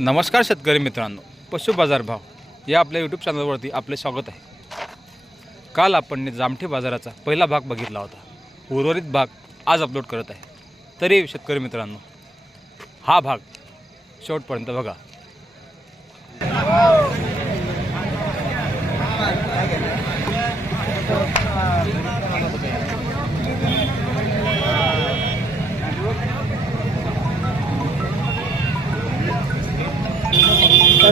नमस्कार शेतकरी मित्रांनो पशु बाजार भाव या आपल्या यूट्यूब चॅनलवरती आपले स्वागत आहे. काल आपण जामठी बाजाराचा पहिला भाग बघितला होता. उर्वरित भाग आज अपलोड करत आहे. तरी शेतकरी मित्रांनो हा भाग शेवटपर्यंत बघा.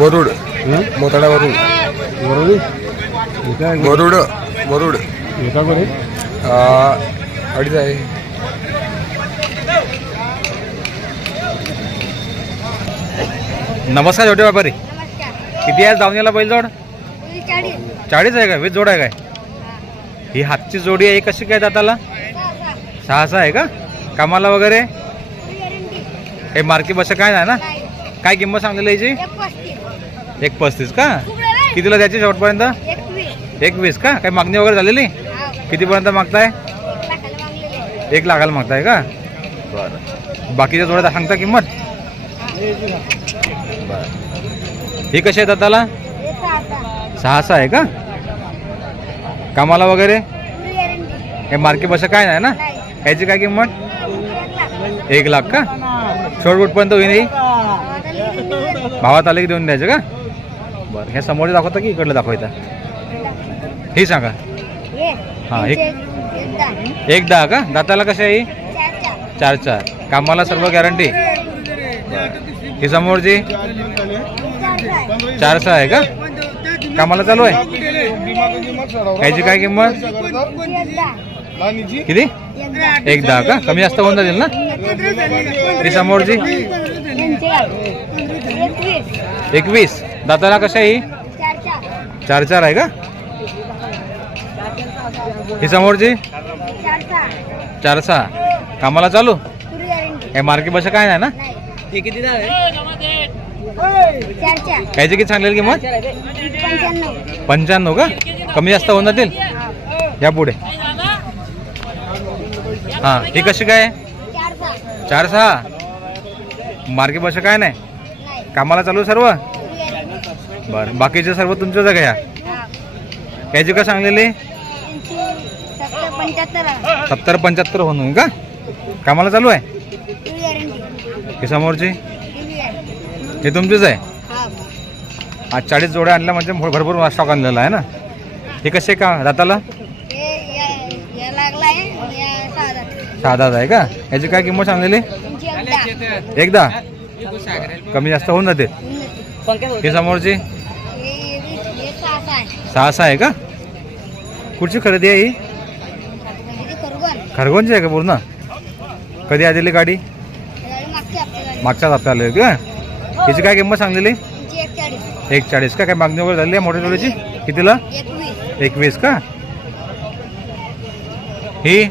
वरुड. मोताळावरून वरुड? वरुड. आ, अडीच आहे. नमस्कार छोटे व्यापारी. नमस्कार किती आहे दावणीला बैलजोड? ही चाळीस. चाळीस आहे का? वीस जोड आहे काय? ही हातची जोडी आहे कशी काय दाताला? सहा सहा आहे का? कामाला वगैरे? ही गॅरंटी हे मार्की बस काय नाही ना? काय किंमत सांगलेली याची? एक पस्तीस का? कितीला द्यायची शेवटपर्यंत? एकवीस एक वीस का? काही मागणी वगैरे झालेली? कितीपर्यंत मागताय? एक लाखाला मागताय का? बरं. बाकीच्या जोड्या सांगता किंमत? ही कशी आहे हे सहा सहा आहे का? कामाला वगैरे? ही गॅरंटी हे मार्की बस काय नाही ना? ह्याची काय किंमत? एक लाख का? शेवटपर्यंत होईल ही आता लिहिली भावात आले की देऊन द्यायचं का? बरं हे समोर दाखवता की इकडलं दाखवायचं हे सांगा. हां हा, एक- एक दहा का? दाताला कशी आहे चार चार. कामाला सर्व गॅरंटी ही समोरची? चार सहा आहे का? कामाला चालू आहे? याची काय किंमत? किती? एक दहा का? कमी जास्त होऊन जाईल ना? ही समोरची एकवीस. दाताला कशा ही? चार चार आहे का? ही समोरची चार सहा. कामाला चालू? हे मार्केट बस काय नाही ना? हे किती किती सांगलेली किंमत? पंच्याण्णव. पंच्याण्णव का? कमी जास्त होऊन जातील? या पुढे. हां ही कशी काय? चार सहा मार्गे मार्केट बस काय नाही? कामाला चालू सर्व? बरं बाकीचे सर्व तुमच्या आहे का याची का सांगलेली? सत्तर पंच्याहत्तर होऊन का? कामाला चालू आहे? हे समोरची? हे तुमचीच आहे? आज चाळीस जोड्या आणल्या म्हणजे भरपूर स्टॉक आणलेला आहे ना? हे कसे का राताला हे या- या लागला आहे का? याची काय किंमत सांगलेली? एकदा. कमी जास्त होऊन जाते. ही समोरची? हे वीस हे सहा सहा आहे का? कुठची खरेदी आहे ही? खरगोनची आहे का पूर्ण? कधी आलेली गाडी? हे मागच्याच हप्ता आलेली का? याची काय किंमत सांगलेली? एक चाळीस का काय मागणी वगैरे झाली आहे मोठ्या जोडीची? कितीला? एकवीस का? ही?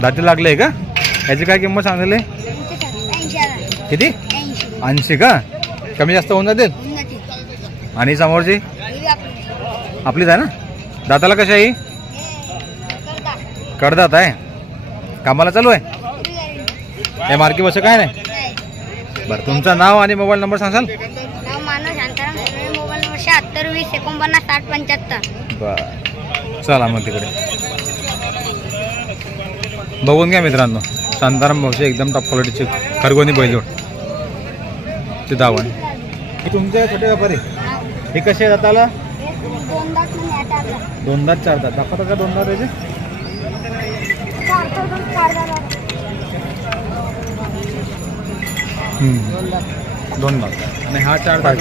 दाती लागले. का? याची काय किंमत हजार किती? ऐंशी का? कमी जास्त होऊन जातील? उन्नती आणि समोरची? आपलीच आहे ना? दाताला कशी आहे कडदात आहे. कामाला चालू आहे? हे मार्की बस काय नाही? बरं तुमचं नाव आणि मोबाईल नंबर सांगाल? नाव मानव शांताराम मोबाईल नंबर शहात्तर वीस एकोणपन्नास साठ पंच्याहत्तर. बरं. चला मग तिकडे. बघून घ्या मित्रांनो. शांताराम भाऊची एकदम टॉप क्वालिटीची खरगोनी बैलजोड ते दावण हे तुमचे छोटे व्यापारी हे कसे आहे दाताला दोन दात म्हणजे आठ हजार दोन दात चार दात. दाखवता का दोन दात याचे चार चौदा चार हजार हम्म. दोन दात आणि हा चार दात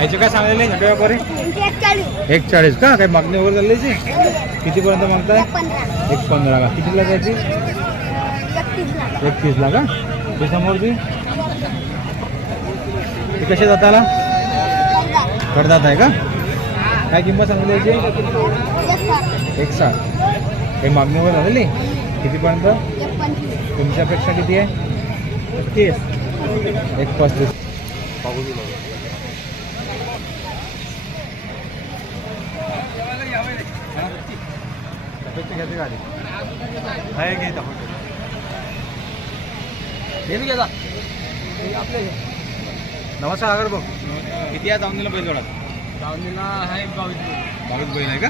याचे काय सांगलेले छोटे व्यापारी? एक चाळीस का? काय मागणी वगैरे झाली कितीपर्यंत मागताय? एक पंधरा. एक पंधरा का? कितीला द्यायची एकतीस ला एक तीसला का? ते समोरची? ते कसे जाताला? करतात आहे का? काय किंमत सांगली याची एक साठ एक साठ काही मागणी वगैरे झालेली? कितीपर्यंत? एक पंचवीस तुमची अपेक्षा किती आहे? तीस एक पस्तीस. नमस्कार आगर भाऊ किती आहे जाऊन बैल जोडा दावणीला आहे बावीस बावीस बैल आहे का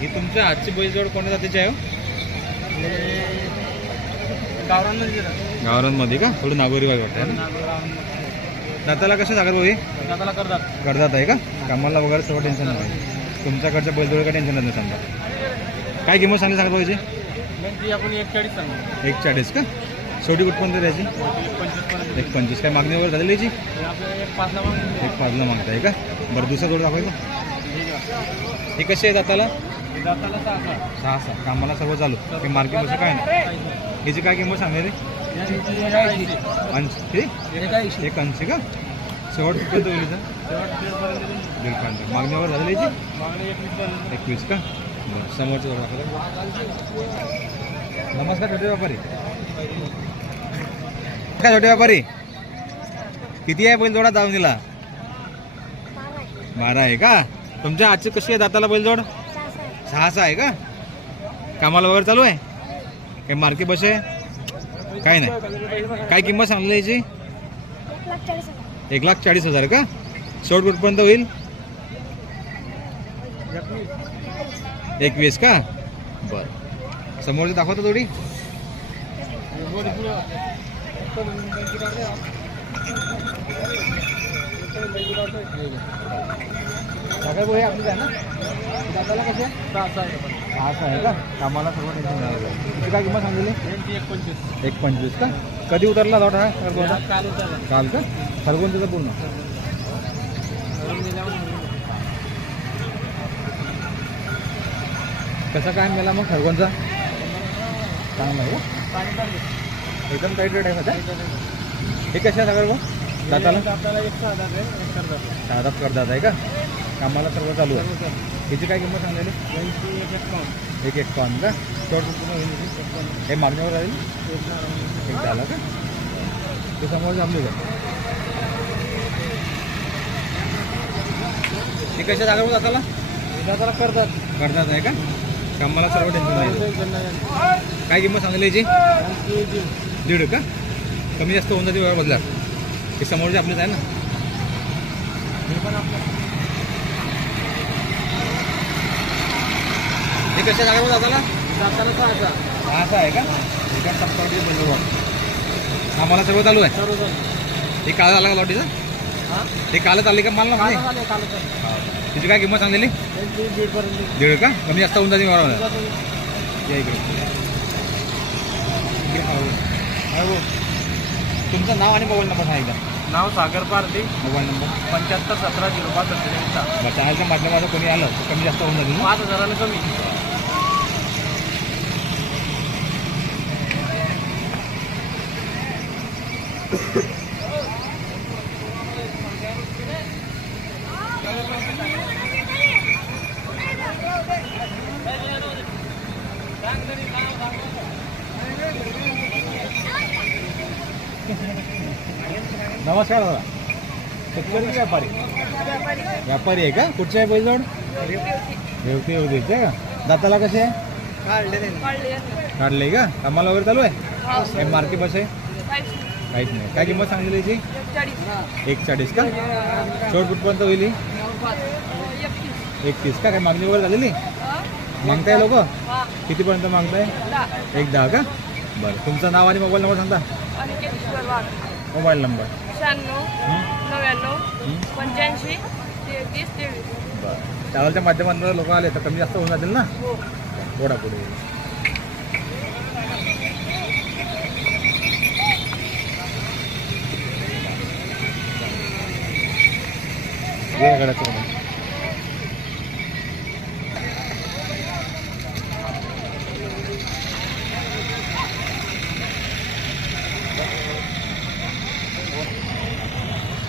ही तुमच्या आजची बैल जोड कोणत्या जातीची आहे गावरांमध्ये गावरांमध्ये का? थोडं नागोरी वाई वाटतं ना? दाताला कसं सागर भाऊ हे? करतात. करतात आहे का? कामाला वगैरे सर्व टेन्शन नाही. तुमच्याकडच्या बैलजोड काय टेन्शन नाही समजा काय किंमत सांगली सांगा भाऊची आपण एक चाळीस सांगू एक चाळीस का शेवटी कुठपर्यंत द्यायची एक पंचवीस. काय मागणी वगैरे झालेली याची? एक पाचला मागताय का? बरं दुसरा जोड दाखवायचं हे कसे आहे दाताला? दाताला सहा सहा. सहा सहा. कामाला सर्व चालू. ते मार्केट कसं काय नाही. याची काय किंमत सांगली रे? ऐंशी? एक ऐंशी का? शेवट होईल इथं? दीड पर्यंत मागणी वगैरे झालेली याची एकवीस का? बरं समोरचं जोड दाखवलं नमस्कार छोटे व्यापारी. काय छोटे व्यापारी. किती आहे बैलजोडा जाऊन दिला? बारा आहे का? तुमच्या आजची कशी आहे दाताला बैलजोड सहा सहा आहे का? कामाला वगैरे चालू आहे? काही मार्के आहे काय नाही. काय किंमत सांगली याची? एक लाख चाळीस हजार. का? शेवट कुठपर्यंत होईल? एकवीस का? बरं. समोरची दाखवतो थोडी. काय आपली आहे ना दादाला कसे सहा आहे. का? कामाला सर्व टेन्शन नाही. किती काय किंमत सांगितली? एक पंचवीस. एक पंचवीस का? कधी उतरला लॉट हा खरगोणचा काल उतरला. काल का? खरगोणचं पूर्ण. कसा काय मेला मग खरगोणचा चांगला आहे. एकदम टाईट रेट आहे सध्या हे कशा सगळं मग दाताला? दाताला एक सहा दात आहे, करतात आहे का? कामाला सर्व चालू आहे. हिची काय किंमत सांगलेली यांची एक एक पान का? हिची? हे मागण्यावर राहील? एक झाला का? ते समोर जमले का? हे कशा जागा दाताला दाताला करतात. करतात आहे का? कामाला सर्व टेन्शन यांची काय किंमत सांगली याची. दीड. का? कमी जास्त होऊन जाते वेळा बदला हे समोरचे आपलेच आहे ना. हे पण आपलं हे कशा जागा दाताला दाताला सहा सहा. असं आहे का? एका टप्प्यावरती बंद आम्हाला सर्व चालू आहे? सर्व जण. हे काल आला का लॉटीचा हा? कालच आले का माल ना आले, आले. तिची काय किंमत सांगलेली. दीड का? कमी जास्त होऊन जाते. हा, हो. तुमचं नाव आणि मोबाईल नंबर सांगा एकदा. नाव सागर पारधी. Mobile number. पंच्याहत्तर सतरा झिरो पाच बरं चॅनलच्या माध्यमातून कोणी आलं तर कमी जास्त होऊन जातील ना? पाच हजाराला कमी. नमस्कार दादा. शेतकरी व्यापारी? व्यापारी आहे का? कुठचे आहे बैलजोड? रेवती रेवतीचे का? दाताला कसे आहे? काढले का? कामाला वगैरे चालू आहे? काय मार्के बस आहे? काहीच नाही. काय किंमत सांगितली याची? एक चाळीस का? शेवट कुठपर्यंत होईल? एकतीस का? काय मागणी वगैरे झालेली? मागताय लोक? कितीपर्यंत मागताय? एक दहा का? बरं. तुमचं नाव आणि मोबाईल नंबर सांगता. Mobile number. शहाण्णव? नव्याण्णव? पंच्याऐंशी तेहतीस तेवीस. बरं. चॅनलच्या माध्यमातून लोक आले तर कमी जास्त होऊन जातील ना? हो. पुढे.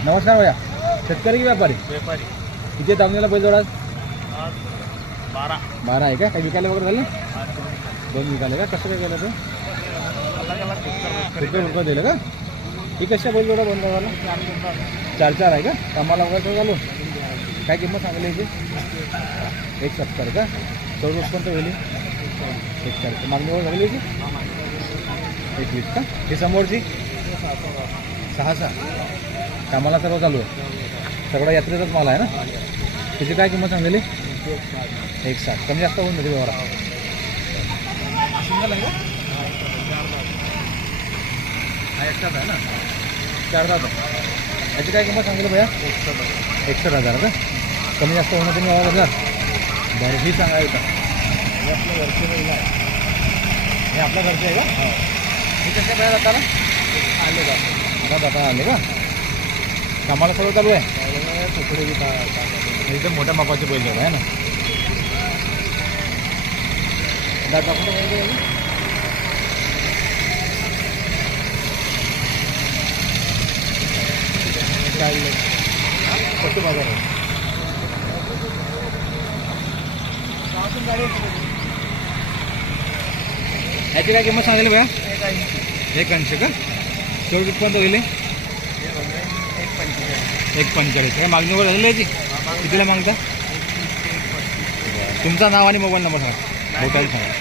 नमस्कार भैया. शेतकरी की व्यापारी? व्यापारी. किती दामणीला बैल जोडा बारा. बारा आहे का? काही विकायला वगैरे झाले? दोन विकायला. का? कसं काय केलं ते? अलग अलग रुपये दिलं का? ही कशा बैल जोडा बंद झाला चार चार आहे का? कामाला वगैरे घालून काय किंमत सांगली याची? एक सत्तर का? चौदा कोणतं होईल? एक तारीख मागणीवर झाली याची? एक वीस का? हे समोरची? सहा सहा कामाला सर्व चालू आहे. सगळा यात्रेचाच माल आहे ना? त्याची काय किंमत सांगलेली एक साठ कमी जास्त होऊन जाते व्यवहार सिंगल आहे का? एकटाच आहे ना? चार दात याची काय किंमत सांगितलं भैया? एकसठ हजार का? कमी जास्त होणं तुम्ही व्यवहार करणार बरं ही सांगा इथं. हे आपलं घरचे बैल आहे हे आपल्या घरचे आहे का? हे. कशा भैया जाताना? आले का? आता जाता आले का? कामाला सगळं चालू आहे? तुकडे एकदम मोठ्या मापाचे बैल आहे ना? जोड आहे. काय कसे बाजार आहे? याची काय किंमत सांगितली भैया? एक ऐंशी का? शेवटी पर्यंत गेले? एक पंचेचाळीस. काय मागणीवर झाली याची? कितीला मागता तुमचं नाव आणि मोबाईल नंबर सांगा. मोबाईल सांगा.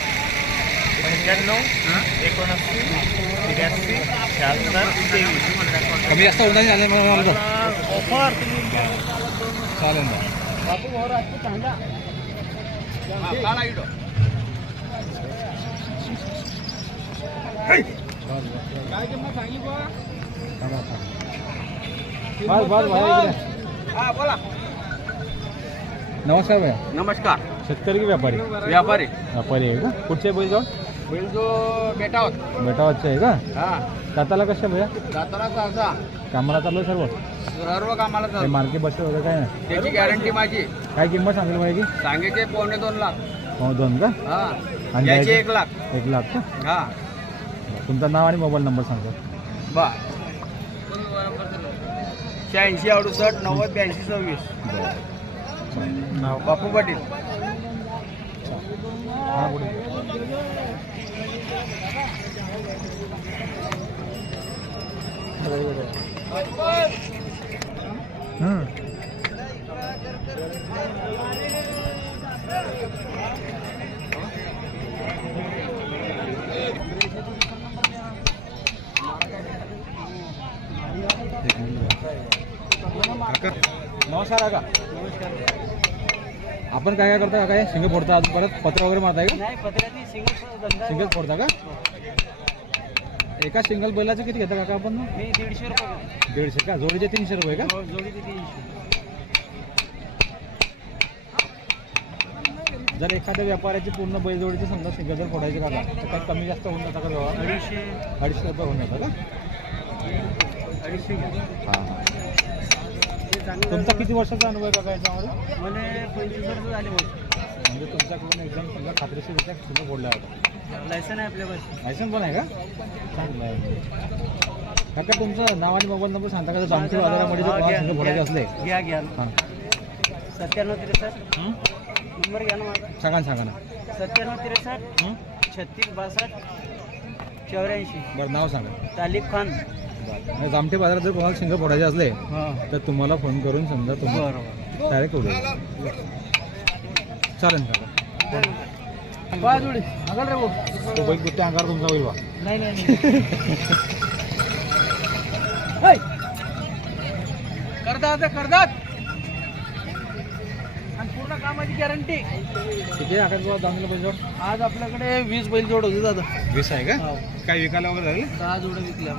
कमी जास्त होणार नाही मला चालेल ना. बस बस भाई हा बोला नमस्कार भैया। नमस्कार। शेतकरी की व्यापारी? व्यापारी। व्यापारी आहे का? कुठचे बैल जाऊन बैल जो बेटा होता बेटावाचे आहे का? हा. दाताला कशा भैया? जाताना सहसा. कामाला चालू आहे सर्व? सर्व कामाला चालू मार्के बसते वगैरे काय नाही? त्याची गॅरंटी माझी. काय किंमत सांगेल की सांगितले पावणे दोन लाख. हो दोन का? हा. आणि याची? एक लाख. एक लाख का? हा. तुमचं नाव आणि मोबाईल नंबर सांगा. बा. शहाऐंशी अडुसष्ट नव्वद ब्याऐंशी सव्वीस. नाव बापू पाटील. हा पुढे. नमस्कार आपण काय काय करता काय शिंग फोडता अजून परत? पत्र वगैरे मारताय का? नाही पत्र्याची सिंगल सिंगल फोडता का? एका सिंगल बैलाचे किती घेता काका आपण? मी दीडशे रुपये दीडशे का? जोडीचे तीनशे रुपये का? जोडीचे तीनशे. जर एखाद्या व्यापाऱ्याची पूर्ण बैलजोडीची समजा सिंगल जर फोडायचे काका तर काही कमी जास्त होऊन जातं का व्यवहार? अडीचशे. अडीचशे रुपये होऊन जातं का? अडीचशे हां हां. तुमचा किती वर्षाचा अनुभव आहे काका याच्यामध्ये? मला पंचवीस वर्ष झाले. म्हणजे तुमच्याकडून एकदम समजा खात्रीशीर रित्या फोडला होता लायसन आहे आपल्यापाशी लायसन पण आहे का? चांगलं आहे. काका तुमचं नाव आणि मोबाईल नंबर सांगता का? जर बाजारामध्ये जर कोणाला असले. घ्या घ्या. हां. सत्त्याण्णव त्रेसष्ट. हं? नंबर घ्या ना माझा. सांगा ना सांगा ना. सत्त्याण्णव त्रेसष्ट. हं? छत्तीस बासष्ट. चौऱ्याऐंशी. बरं नाव सांगा. तालिब खान. आणि जामठे बाजारात जर कोणाला शिंग फोडायचे असले हां. तर तुम्हाला फोन करून समजा तुम्ही बरोबर डायरेक्ट करू चालेल. पाच जोडी अगल रे भाऊ. तो बैल कुठे अंगार तुमचा होईल बा. नाही आता करतात आणि पूर्ण कामाची गॅरंटी किती आकार तुला बैल जोड आज आपल्याकडे वीस बैल जोड होते दादा. वीस आहे का? काय विकायला वगैरे झाले? दहा जोड्या विकल्या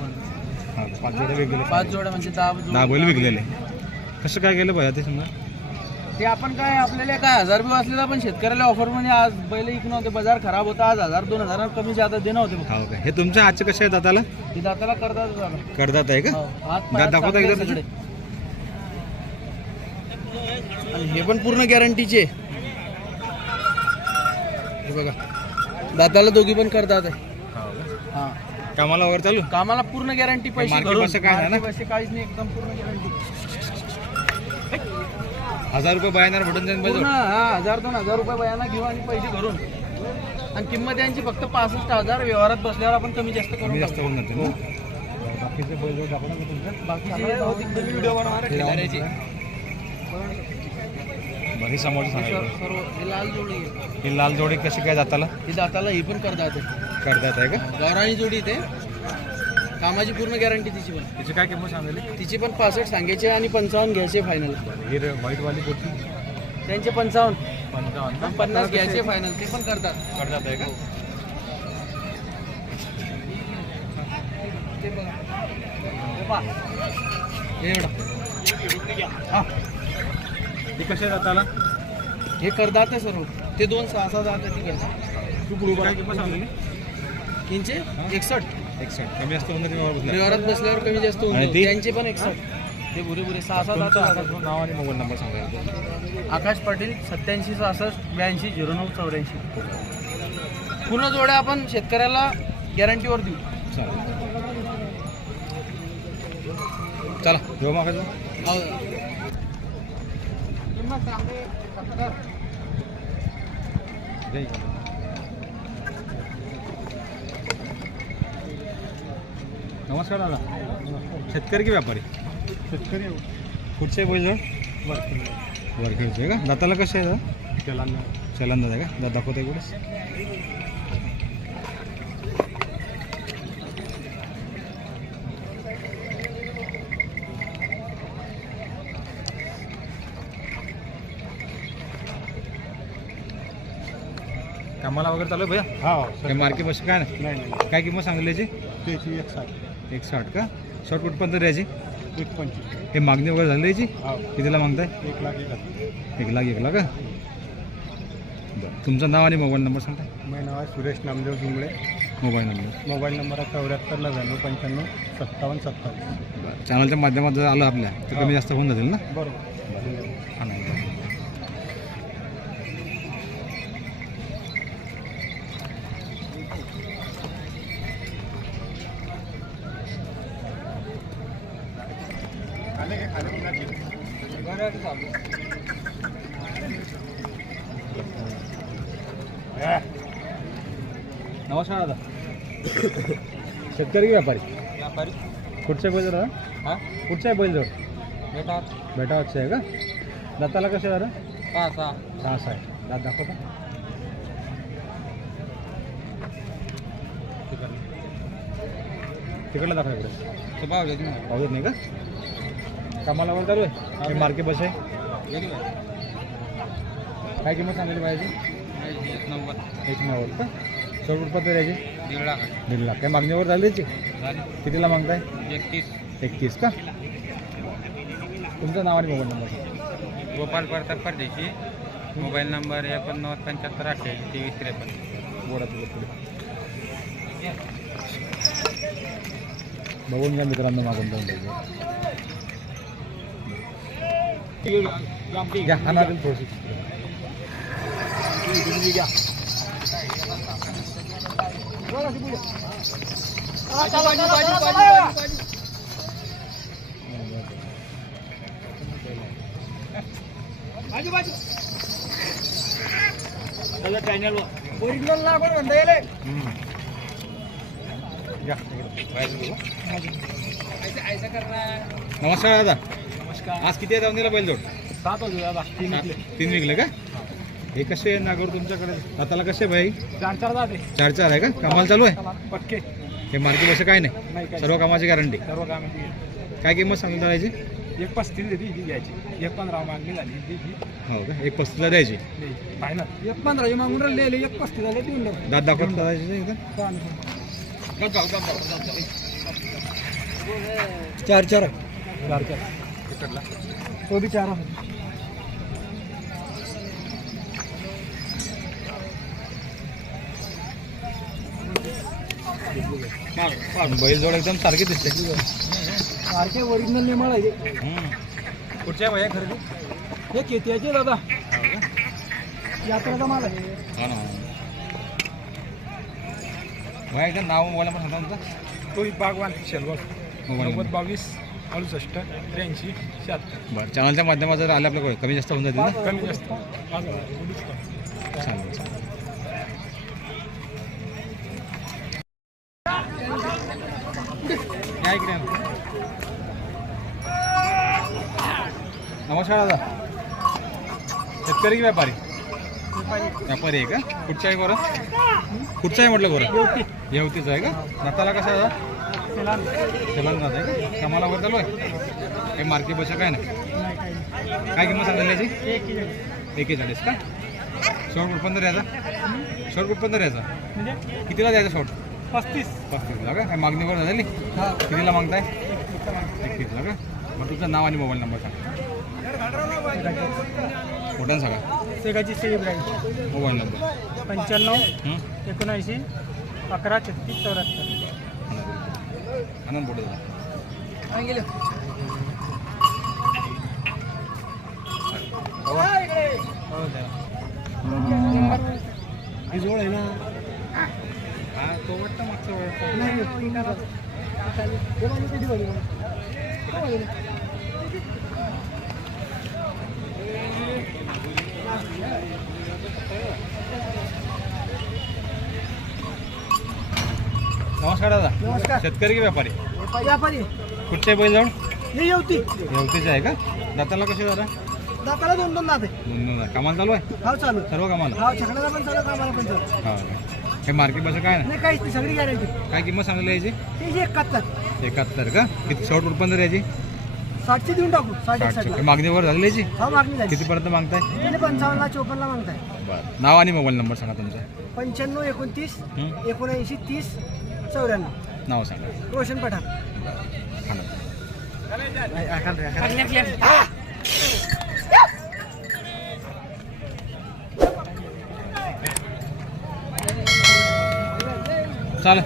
हा पाच जोडे विकले पाच जोड्या म्हणजे दहा दहा जोड. बैल विकलेले. कसं काय केलं पाहिजे ते समजा? ते आपण काय आपल्याला काय हजार बी वाचले तर आपण शेतकऱ्याला ऑफरमध्ये आज बैल विकणं होते बाजार खराब होता आज हजार दोन हजार कमी जादा देणं होते हो काय हे तुमच्या आजचे कसे आहेत दाताला? ते दाताला करतात दादा करतात आहे का? हो, हात दात पायात दाखवता चांगले एकदा सगळे. आणि हे पण पूर्ण गॅरंटीचे हे बघा. दाताला दोघी पण करतात हा कामाला वगैरे चालू? कामाला पूर्ण गॅरंटी पैसे मार्केट भरून. बसं काय नाही ना? मार्केट काहीच नाही एकदम पूर्ण गॅरंटी हजार रुपये बायनार भेटून जाईल पूर्ण हा हजार दोन हजार रुपये बयाना घेऊ आणि पैसे भरून. आणि किंमत यांची फक्त पासष्ट हजार व्यवहारात बसल्यावर आपण कमी जास्त करून जास्त टाकू. होऊन जाते ना? बाकीचे बैल बाकीचे व्हिडिओ बनवणार खिलाऱ्याचे. बाकी समोरचं सर्व सांगायचं सर्व- हे लाल जोडी आहे. ही लाल जोडी कशी काय जाताला? ही दाताला ही पण करतात. करतात आहे का? गावरानी जोडी ते कामाची पूर्ण गॅरंटी तिची पण. त्याची काय किंमत सांगली तिची पण पासष्ट सांगायचे आणि पंचावन्न घ्यायचे फायनल ही व्हाईटवाली कुठली त्यांचे पंचावन्न. पंचावन्न पन्नास घ्यायचे फायनल ते पण करतात. करतात आहे का? ते बघा. हे. पहा. हे एवढं. हा, कशी करतात आहे सर्व. ते दोन सहा सहा जातात ती घ्यायचे. तू काय किंमत सांगली तीनशे एकसष्ट. एकसठ कमी असतं व्यवहार बसला. व्यवहारात बसल्यावर कमी जास्त होऊन आणि जाऊ. ती? त्यांचे पण एकसष्ट ते बुरे बुरे सहा सहा तुमचं जातात नाव आणि मोबाईल नंबर सांगा आकाश पाटील सत्याऐंशी सहासष्ट ब्याऐंशी झिरो नऊ चौऱ्याऐंशी. पूर्ण जोड्या आपण शेतकऱ्याला गॅरंटीवर देऊ. चालेल. चला घेऊ मागायचं हो. नमस्कार दादा. शेतकरी की व्यापारी? शेतकरी कुठचे बैल वरखेडचे का? दाताला कसे आहे दादा? चलन. दादा का? दादा दाखवते कुठे? कामाला वगैरे चालू आहे भैया? हा काय मार्केट बस काय नाही? काय किंमत सांगली याची? त्याची एक साठ. एक साठ का शॉर्ट कुठपर्यंत द्यायची एक पंचवीस हे मागणी वगैरे झाली याची हा. कितीला मागताय? एक लाख एक हजार एक लाख एक लाख का? बरं. तुमचं नाव आणि मोबाईल नंबर सांगता माझं नाव आहे Suresh Namdev Jungale mobile number. Mobile number आहे चौऱ्याहत्तर नव्याण्णव पंच्याण्णव सत्तावन्न सत्तावीस. चॅनलच्या माध्यमातून आलं आपल्या. तर कमी जास्त होऊन जातील ना? बरोबर. शेतकरी की व्यापारी? व्यापारी. कुठचे बैल दादा हा? कुठचा आहे बैल जोड बेटा बेटा आहे का? दाताला कसे दादा सहा सहा. सहा आहे. दात दाखवता. तिकडला दाखवा इकडे. ते देत पावत नाही का? कामाला वगैरे चालू आहे? हे. मार्के बस आहे? काय किंमत सांगितली पाहिजे? एक नव्वद. एक नव्वद का? चौद रुपये द्यायची. दीड लाख दीड लाख. काय मागणीवर झाली त्याची? कितीला मागताय? एकतीस. एकतीस का? तुमचं नाव आणि मोबाईल नंबर गोपाल प्रताप परदेशी. मोबाईल नंबर एकोणनव्वद पंच्याहत्तर अठ्ठ्याऐंशी तेवीस त्रेपन्न. बोला पुढे. बघून घ्या मित्रांनो मागून दोन द्यायचे घ्या हा थोडीशी घ्या ओरिजिनल लागून म्हणता येईल घ्या नमस्कार दादा। नमस्कार आज किती आहे दावणीला बैल जोड सात होते दादा. तीन तीन विकले का? हे कसे आहे नागोर तुमच्याकडे? दाताला कसे भाई? चार चार जाते चार चार आहे का? कामाला चालू आहे? पक्के. हे मार्केट असं काय नाही? काय सर्व कामाची गॅरंटी सर्व कामाची काय किंमत सांगितली दादाची एक पस्तीस देते ही घ्यायची. एक पंधरा मागणी झाली ही हो का? एक पस्तीसला द्यायची. फायनल. एक पंधराची मागून राहिले एक पस्तीस झाले देऊन टाकू. दात दाखवत एकदा चार चार चार चार. तो बी चार आहे. बैल जोड एकदम सारखी दिसते. सारखे ओरिजिनल नेमाळ आहे. कुठच्या भैया खरेदी? हे केतियाचे दादा. यात्रेचा माल आहे. हो ना भैया एकदा नाव मोबाईल नंबर सांगा तुमचा. तो बागवान शेलवाड. Mobile number. बावीस अडुसष्ट त्र्याऐंशी शहात्तर. बरं चॅनलच्या माध्यमात जर आले आपल्याकडे कमी जास्त होऊन जातील ना? कमी जास्त. चालेल चालेल या इकडे या. दादा शेतकरी की व्यापारी? व्यापारी आहे का? कुठच्या आहे बरं कुठचं आहे म्हटलं बरं येवतीचं आहे का? दाताला कसं सेलान जात आहे का? कामाला वर चालू आहे? काही मार्केट बस काय नाही काय किंमत सांगितली याची? एकेचाळीस का? शॉर्ट कुठपर्यंत द्यायचा? शॉर्ट कुठपर्यंत द्यायचा? कितीला द्यायचा शॉर्ट पस्तीस. पस्तीसला का? काय मागणीवर झाली कितीला मागताय? एकतीसला का? मग तुमचं नाव आणि मोबाईल नंबर सांगा. कुठं सांगा शेगाची सेलिब्राईट मोबाईल नंबर. पंच्याण्णव हं? एकोणऐंशी अकरा छत्तीस चौऱ्याहत्तर. आनंद बोटे दादा ही. जोड आहे ना. हा तो वाटतं मागचं वाटतं नमस्कार दादा. नमस्कार. शेतकरी की व्यापारी? व्यापारी. कुठचे बैल जाऊन? हे येवती. येवतीचे आहे का? दाताला कसे दादा? दाताला दोन दोन दाते दोन दोन. कामाला चालू आहे? हा चालू सर्व कामाला? हा छकड्याला पण चालू कामाला पण चालू हा हे मार्केट बस काय नाही काहीच नाही सगळी गॅरंटी काय किंमत सांगली याची? एकाहत्तर. एकाहत्तर का? किती शॉर्ट रुपये याची? साठशे देऊन टाकू साठ एकसष्टला. काय मागणीवर झाली याची? हा मागणी झाली. कितीपर्यंत मागताय? तिने पंचावन्नला चोपन्नला मागताय. बरं. नाव आणि मोबाईल नंबर सांगा तुमचा. पंच्याण्णव एकोणतीस हं? एकोणऐंशी तीस चौऱ्याण्णव. नाव सांगा. रोशन पठाण. चालेल.